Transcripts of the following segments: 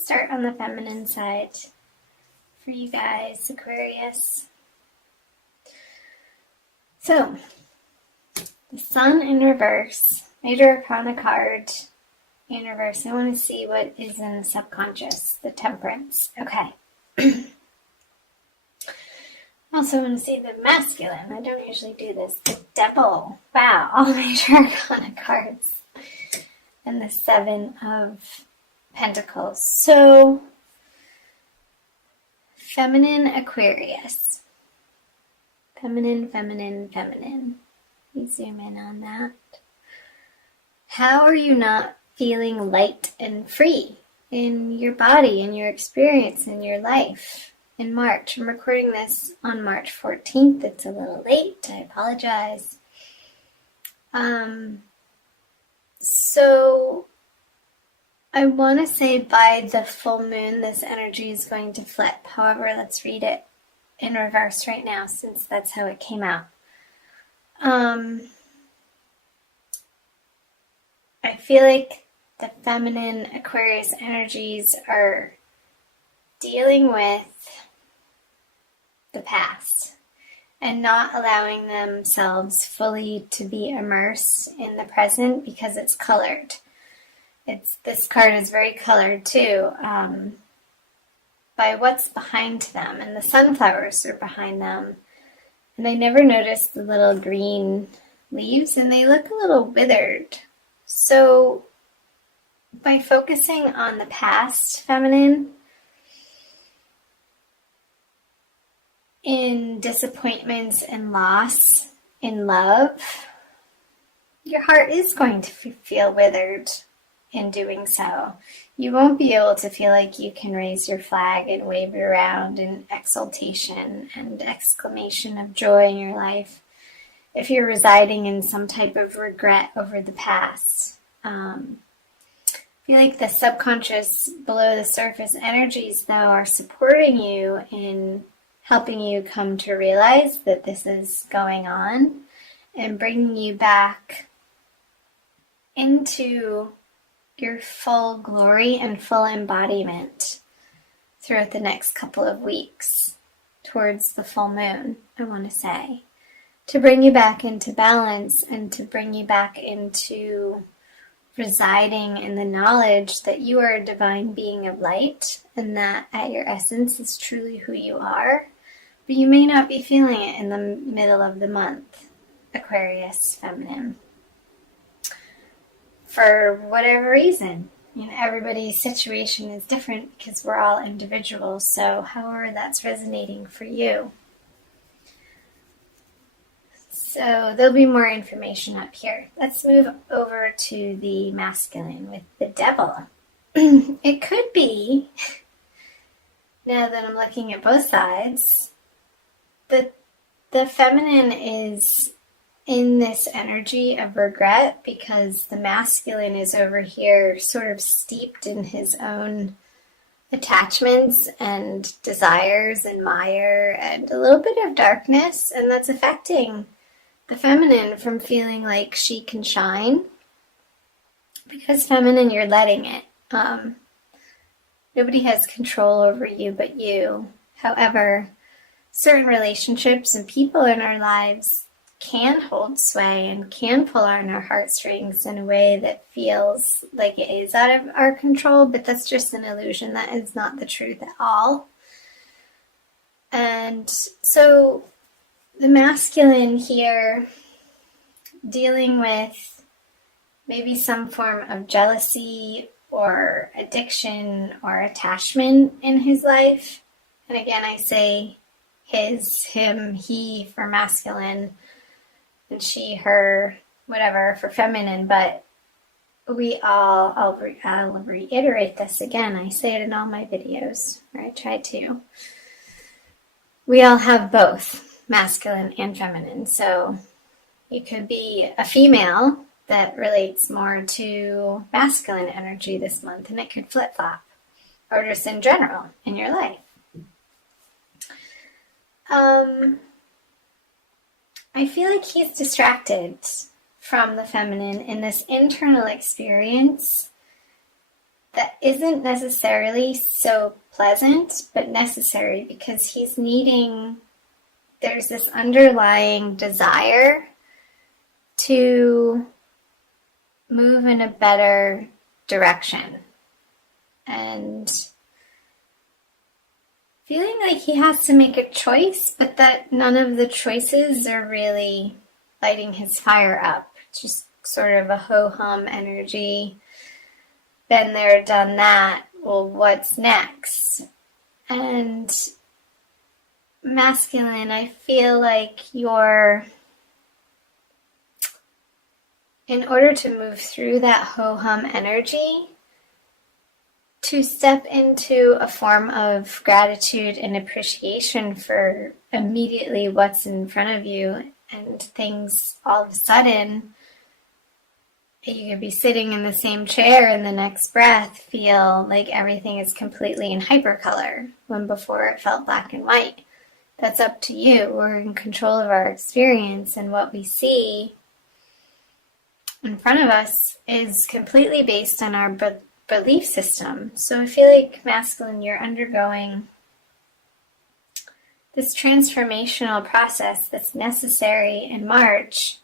start on the feminine side for you guys, Aquarius. So, the Sun in reverse, Major Arcana card in reverse. I want to see what is in the subconscious, the Temperance. Okay. I also want to see the masculine. I don't usually do this. The Devil. Wow, all Major Arcana cards. And the Seven of Pentacles. So, feminine Aquarius. Feminine, feminine, feminine. You zoom in on that. How are you not feeling light and free in your body, in your experience, in your life in March? I'm recording this on March 14th. It's a little late. I apologize. So I want to say by the full moon, this energy is going to flip. However, let's read it in reverse right now, since that's how it came out. I feel like the feminine Aquarius energies are dealing with the past and not allowing themselves fully to be immersed in the present because it's colored. This card is very colored too, by what's behind them, and the sunflowers are behind them. And I never noticed the little green leaves, and they look a little withered. So by focusing on the past, feminine, in disappointments and loss, in love, your heart is going to feel withered in doing so. You won't be able to feel like you can raise your flag and wave it around in exultation and exclamation of joy in your life if you're residing in some type of regret over the past. I feel like the subconscious, below the surface energies, though, are supporting you in helping you come to realize that this is going on and bringing you back into your full glory and full embodiment throughout the next couple of weeks towards the full moon, I want to say. To bring you back into balance and to bring you back into residing in the knowledge that you are a divine being of light and that at your essence is truly who you are. But you may not be feeling it in the middle of the month, Aquarius feminine. For whatever reason. Everybody's situation is different because we're all individuals. So however that's resonating for you. So there'll be more information up here. Let's move over to the masculine with the Devil. It could be, now that I'm looking at both sides, that the feminine is in this energy of regret because the masculine is over here sort of steeped in his own attachments and desires and mire and a little bit of darkness, and that's affecting the feminine from feeling like she can shine. Because feminine, you're letting it. Nobody has control over you but you. However, certain relationships and people in our lives can hold sway and can pull on our heartstrings in a way that feels like it is out of our control, but that's just an illusion. That is not the truth at all. And so the masculine here, dealing with maybe some form of jealousy or addiction or attachment in his life. And again, I say his, him, he for masculine, and she, her, whatever for feminine. But we all, I'll reiterate this again. I say it in all my videos, or I try to. We all have both masculine and feminine. So you could be a female that relates more to masculine energy this month, and it could flip-flop, or just in general in your life. I feel like he's distracted from the feminine in this internal experience that isn't necessarily so pleasant, but necessary, because he's needing, there's this underlying desire to move in a better direction. And feeling like he has to make a choice, but that none of the choices are really lighting his fire up. Just sort of a ho-hum energy. Been there, done that. Well, what's next? And masculine, I feel like you're, in order to move through that ho-hum energy, to step into a form of gratitude and appreciation for immediately what's in front of you, and things all of a sudden, you could be sitting in the same chair and the next breath feel like everything is completely in hypercolor when before it felt black and white. That's up to you. We're in control of our experience, and what we see in front of us is completely based on our belief system. So I feel like, masculine, you're undergoing this transformational process that's necessary in March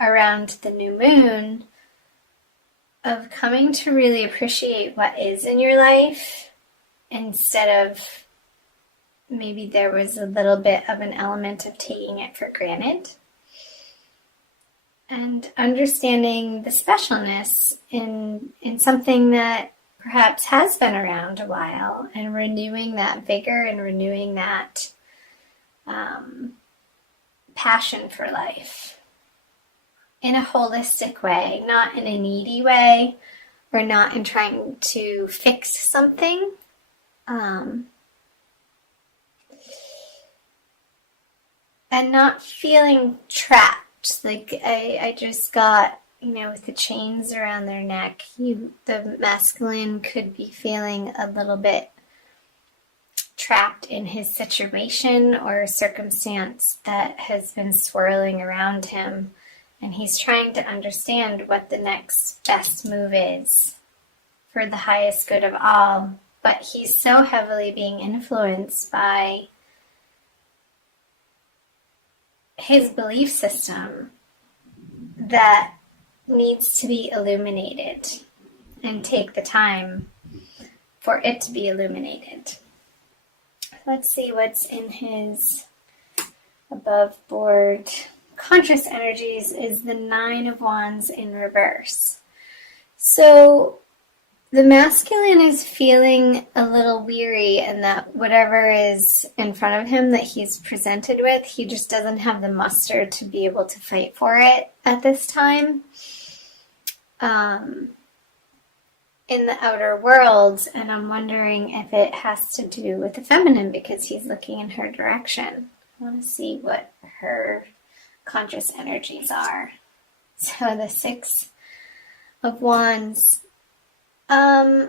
around the new moon, of coming to really appreciate what is in your life, instead of, maybe there was a little bit of an element of taking it for granted. And understanding the specialness in something that perhaps has been around a while, and renewing that vigor and renewing that passion for life in a holistic way, not in a needy way, or not in trying to fix something. And not feeling trapped. Like I just got, with the chains around their neck, the masculine could be feeling a little bit trapped in his situation or circumstance that has been swirling around him. And he's trying to understand what the next best move is for the highest good of all. But he's so heavily being influenced by his belief system that needs to be illuminated, and take the time for it to be illuminated. Let's see what's in his above board conscious energies is the 9 of Wands in reverse. So the masculine is feeling a little weary, and that whatever is in front of him that he's presented with, he just doesn't have the muster to be able to fight for it at this time. In the outer world, and I'm wondering if it has to do with the feminine, because he's looking in her direction. I want to see what her conscious energies are. So the 6 of Wands. I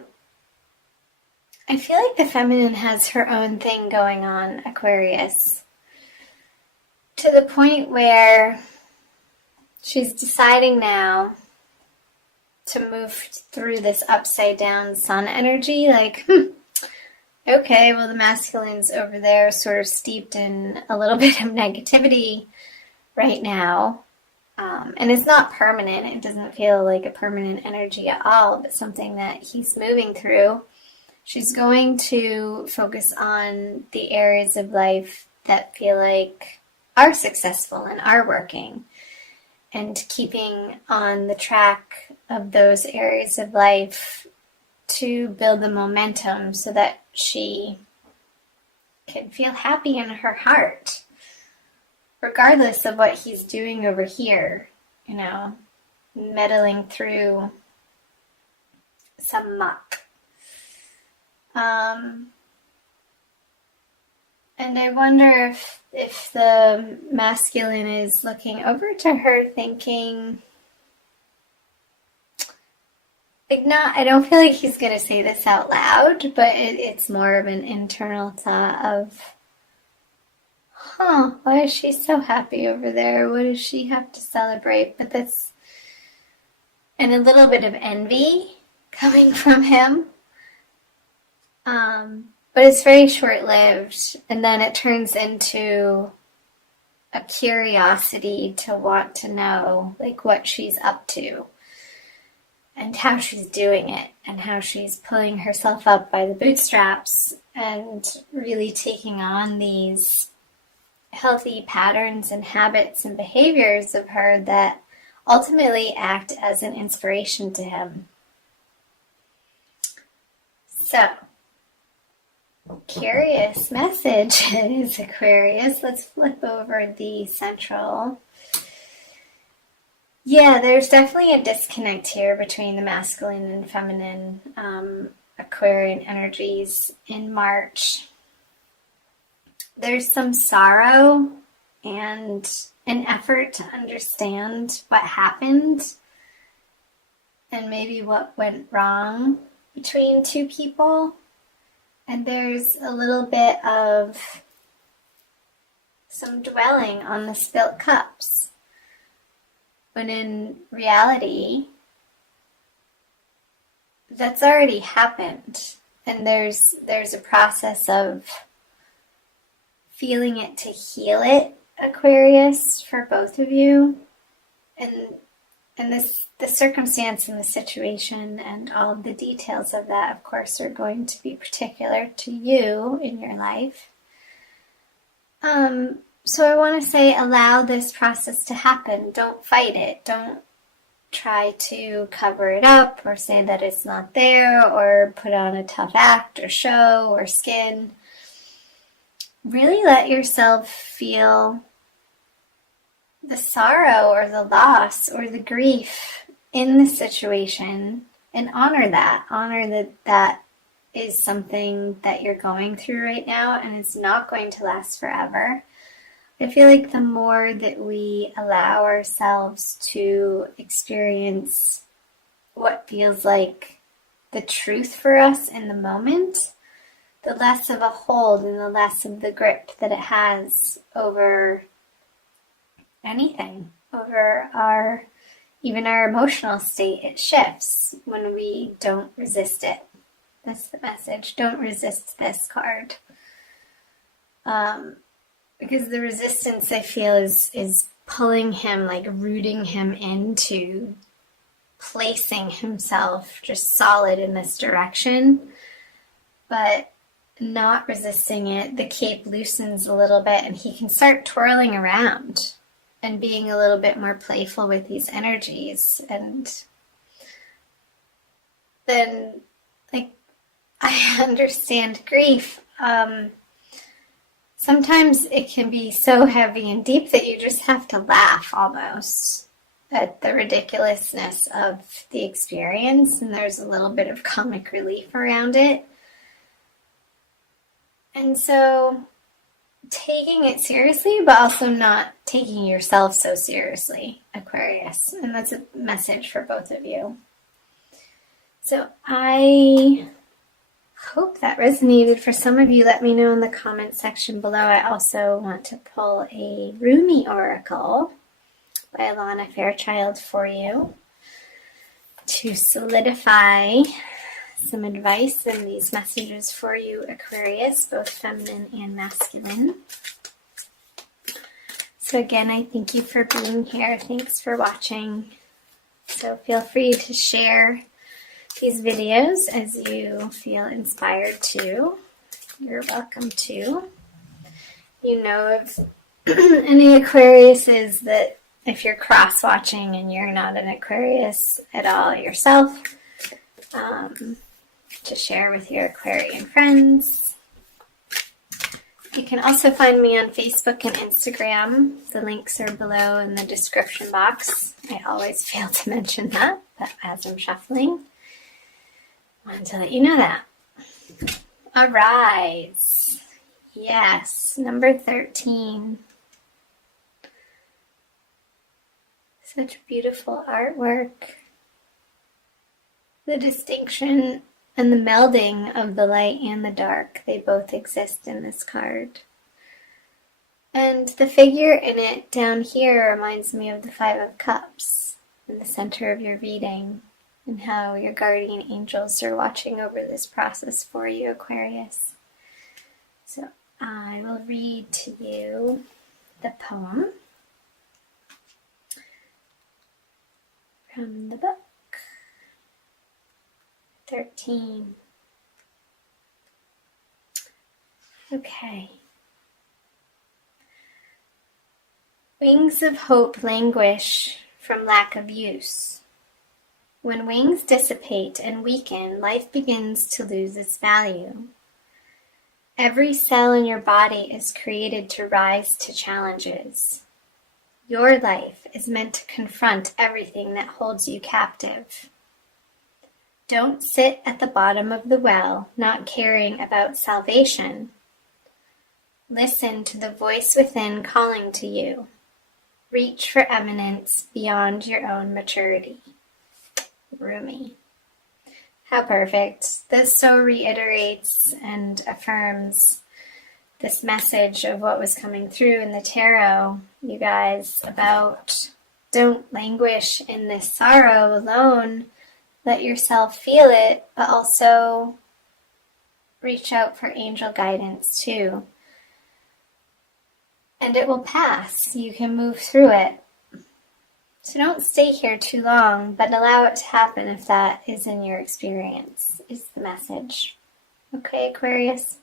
feel like the feminine has her own thing going on, Aquarius, to the point where she's deciding now to move through this upside down sun energy. Like, okay, well, the masculine's over there sort of steeped in a little bit of negativity right now. And it's not permanent. It doesn't feel like a permanent energy at all, but something that he's moving through. She's going to focus on the areas of life that feel like are successful and are working, and keeping on the track of those areas of life to build the momentum so that she can feel happy in her heart, regardless of what he's doing over here, meddling through some muck. And I wonder if the masculine is looking over to her thinking, like, I don't feel like he's going to say this out loud, but it's more of an internal thought of, why is she so happy over there? What does she have to celebrate? But that's, and a little bit of envy coming from him. But it's very short-lived, and then it turns into a curiosity to want to know, like, what she's up to and how she's doing it and how she's pulling herself up by the bootstraps and really taking on these healthy patterns and habits and behaviors of her that ultimately act as an inspiration to him. So, curious messages, Aquarius. Let's flip over the central. Yeah, there's definitely a disconnect here between the masculine and feminine Aquarian energies in March. There's some sorrow and an effort to understand what happened and maybe what went wrong between two people. And there's a little bit of some dwelling on the spilt cups, when in reality, that's already happened. And there's a process of feeling it to heal it, Aquarius, for both of you. And the circumstance and the situation and all of the details of that, of course, are going to be particular to you in your life. So I want to say, allow this process to happen. Don't fight it. Don't try to cover it up or say that it's not there or put on a tough act or show or skin. Really let yourself feel the sorrow or the loss or the grief in the situation and honor that. Honor that that is something that you're going through right now and it's not going to last forever. I feel like the more that we allow ourselves to experience what feels like the truth for us in the moment, the less of a hold and the less of the grip that it has over anything, over even our emotional state. It shifts when we don't resist it. That's the message. Don't resist this card. Because the resistance, I feel, is pulling him, like rooting him into placing himself just solid in this direction. But not resisting it, the cape loosens a little bit and he can start twirling around and being a little bit more playful with these energies. And then, like, I understand grief. Sometimes it can be so heavy and deep that you just have to laugh almost at the ridiculousness of the experience, and there's a little bit of comic relief around it. And so taking it seriously, but also not taking yourself so seriously, Aquarius. And that's a message for both of you. So I hope that resonated for some of you. Let me know in the comment section below. I also want to pull a Rumi Oracle by Alana Fairchild for you to solidify some advice and these messages for you, Aquarius, both feminine and masculine. So again, I thank you for being here. Thanks for watching. So feel free to share these videos as you feel inspired to. You're welcome to. You know of any Aquariuses that if you're cross-watching and you're not an Aquarius at all yourself, to share with your Aquarian friends. You can also find me on Facebook and Instagram. The links are below in the description box. I always fail to mention that, but as I'm shuffling, I wanted to let you know that. Arise. Yes, number 13. Such beautiful artwork. The distinction and the melding of the light and the dark, they both exist in this card. And the figure in it down here reminds me of the Five of Cups in the center of your reading. and how your guardian angels are watching over this process for you, Aquarius. So I will read to you the poem from the book 13. Okay. Wings of hope languish from lack of use. When wings dissipate and weaken, life begins to lose its value. Every cell in your body is created to rise to challenges. Your life is meant to confront everything that holds you captive. Don't sit at the bottom of the well, not caring about salvation. Listen to the voice within calling to you. Reach for eminence beyond your own maturity. Rumi. How perfect. This so reiterates and affirms this message of what was coming through in the tarot, you guys, about don't languish in this sorrow alone. Let yourself feel it, but also reach out for angel guidance too. And it will pass. You can move through it. So don't stay here too long, but allow it to happen if that is in your experience, is the message. Okay, Aquarius?